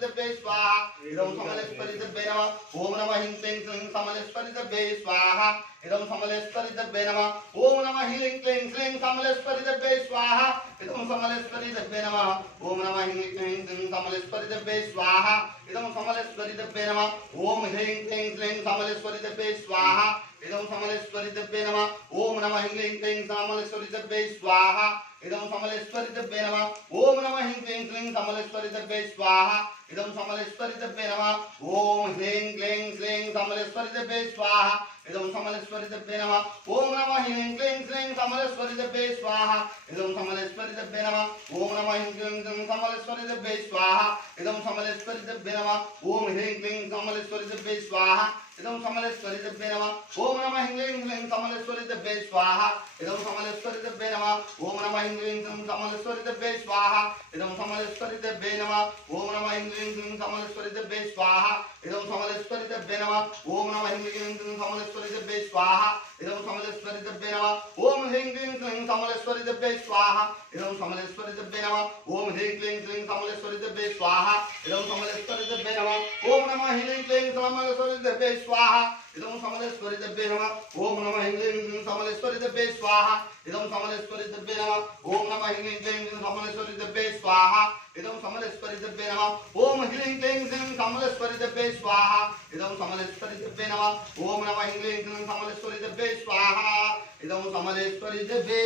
समलेश्वरितभ्ये स्वाहा इदं समलेश्वरितभ्ये नमः ओम नमः ह्रीं क्लीं श्रीं समलेश्वरितभ्ये स्वाहा इदं समलेश्वरितभ्ये नमः ओम नमः ह्रीं क्लीं श्रीं समलेश्वरितभ्ये स्वाहा इदं समलेश्वरितभ्ये नमः ओम नमः ह्रीं क्लीं श्रीं समलेश्वरितभ्ये स्वाहा इदं समलेश्वरितभ्ये नमः ओम ह्रीं क्लीं श्रीं समलेश्वरितभ्ये स्वाहा इदं समलेश्वरितभ्ये नमः ओम नमः ह्रीं क्लीं समलेश्वरितभ्ये स्वाहा इदं समलेश्वरितभ्ये नमः ओम नमः ह्रीं क्लीं श्रीं समलेश्वरितभ्ये स्वाहा इदं समलेश्वरितभ्ये नमः ओम ह्रीं क्लीं श्रीं समलेश्वरितभ्ये स्वाहा इदं समलेश्वरितभ्ये नमः ओम नमः ह्रीं क्लीं श्रीं समलेश्वरितभ्ये स्वाहा इदं समलेश्वरितभ्ये नमः ओम नमः ह्रीं क्लीं श्रीं समलेश्वरितभ्ये स्वाहा इदं समलेश्वरितभ्ये नमः ओम ह्रीं क्लीं समलेश्वरितभ्ये स्वाहा इदं समलेश्वरितभ्ये नमः ओम नमः ह्रीं क्लीं समलेश्वरितभ्ये स्वाहा इदं समलेश्वरितभ्ये नमः ओम नमः ह्रीं क्लीं समलेश्वरितभ्ये स्वाहा इदं समलेश्वरितभ्ये नमः ओम नमः ह्रीं क्लीं समलेश्वरितभ्ये स्वाहा इदं समलेश्वरितभ्ये नमः ओम नमः ह्रीं क्लीं समलेश्वरितभ्ये स्वाहा इदं समलेश्वरितभ्ये नमः ओम ह्रीं क्लीं श्रीं समलेश्वरितभ्ये स्वाहा इदं समलेश्वरितभ्ये नमः ओम ह्रीं क्लीं श्रीं समलेश्वरितभ्ये स्वाहा इदं समलेश्वरितभ्ये नमः ओम नमः ह्रीं क्लीं समलेश्वरितभ्ये स्वाहा इदं समलेश्वरितभ्ये नमः ओम नमः ह्रीं क्लीं समलेश्वरितभ्ये स्वाहा इदं समलेश्वरितभ्ये नमः ओम नमः ह्रीं क्लीं समलेश्वरितभ्ये स्वाहा इदं समलेश्वरितभ्ये नमः ओम ह्रीं क्लीं श्रीं समलेश्वरितभ्ये स्वाहा इदं समलेश्वरितभ्ये नमः ओम नमः ह्रीं क्लीं समलेश्वरितभ्ये स्वाहा इदं समलेश्वरितभ्ये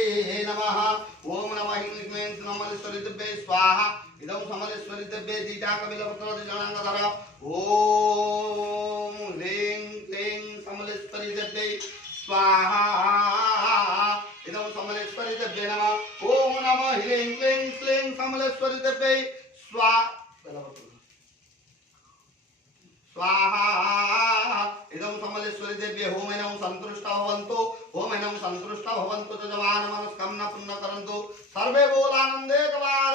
नमः ओम नमः ह्रीं क्लीं समलेश्वरितभ्ये स्वाहा इदं समलेश्वरितभ्ये दीटाकबिलपत्र जनांगधर ओम ह्रीं क्लीं समलेश्वरितभ्ये स्वाहा इदं समलेश्वरितभ्ये नमः ओम नमः ह्रीं क्लीं श्रीं समलेश्वरितभ्ये स्वाहा इदं समलेश्वरितभ्ये होमेनं संतुष्टा भवन्तु होमेनं संतुष्टा भवन्तु जजमान मनस्कं न पुण्य करन्तु सर्वे बोल आनंदे कवार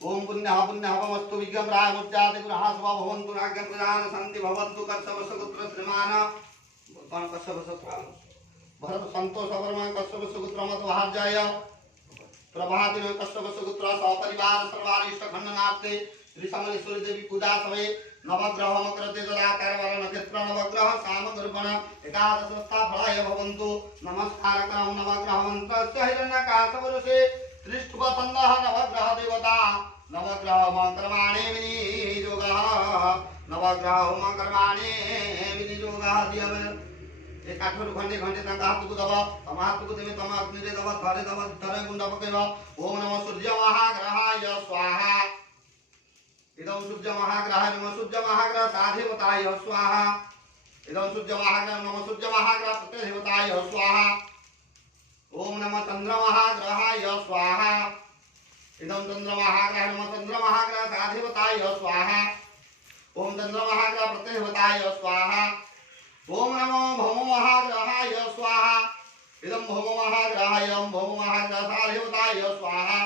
ओम पुण्यः पुण्यमस्तु विज्ञं रागुज्जाति गुरहा स्वा भवन्तु नाग्यं प्रजान शांति भवन्तु कश्यपसुपुत्र श्रीमान कश्यपसुपुत्र भरत संतोष वर्मा कश्यपसुपुत्र मतवाहजाय प्रभाति में कश्यपसुपुत्र सपरिवार सर्वारिष्ट खंडनार्थे श्री समलेश्वरी देवी पूजा समय नवग्रह मकरते तदाकार वर नक्षत्र नवग्रह सामगर्भण एकादशस्था फलाय भवन्तु नमस्कार करम नवग्रह मंत्रस्य हिरण्यकाशवरुषे त्रिष्ठुवसन्दः नवग्रह देवता नवग्रह कर्माणे विनियोगः नवग्रह कर्माणे विनियोगः दियव एक आठर घंटे घंटे तंका हाथ को दबा तम हाथ को देवे तम अग्नि रे दबा धरे गुंड पकेवा ओम नमः सूर्य महाग्रहाय स्वाहा इदं सूर्य महाग्रहाय नमः सूर्य महाग्रह साधिवताय स्वाहा इदं सूर्य महाग्रह नमः सूर्य महाग्रह प्रतिदेवताय स्वाहा ओम नमः चंद्र महाग्रहाय स्वाहा इदं चंद्र महाग्रह नमः चंद्र महाग्रह साधिवताय स्वाहा ओम चंद्र महाग्रह प्रतिदेवताय स्वाहा ओम नमो भौम महाग्रहाय स्वाहा इदं भौम महाग्रहाय भौम महाग्रह साधिवताय स्वाहा